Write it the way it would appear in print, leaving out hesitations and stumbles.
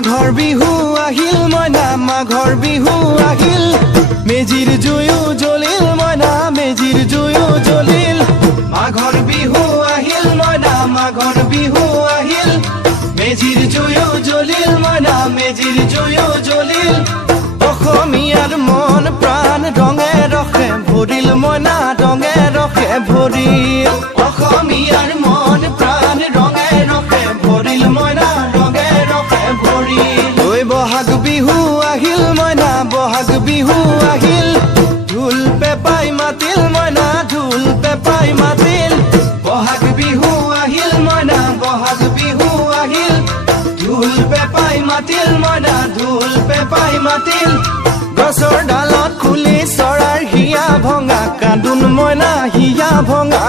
মাঘৰ বিহু আহিল মইনা মাঘৰ বিহু আহিল মেজিৰ জুয়ো জ্বলিল মইনা মেজিৰ জুয়ো জ্বলিল মাঘৰ বিহু আহিল মইনা মাঘৰ বিহু আহিল মেজিৰ জুয়ো জ্বলিল মইনা মেজিৰ জুয়ো জ্বলিল অসমীয়াৰ মন প্ৰাণ ৰঙে ৰখে ভৰিল মইনা ৰঙে ৰখে ভৰিল অসমীয়াৰ মন প্ৰাণ ৰঙে ৰখে ভৰিল মইনা ৰঙে ৰখে ভৰিল ঐ বহাগ বিহু আহিল মইনা বহাগ বিহু আহিল ঢোল পেপাই মাতিল মইনা ঢোল পেপাই মাতিল বহাগ বিহু আহিল মইনা বহাগ বিহু আহিল ঢোল পেপাই মাতিল মইনা ঢোল পেপাই মাতিল গছৰ ডালত খুলি চৰাৰ হিয়া ভঙা কান্দোন মইনা হিয়া ভঙা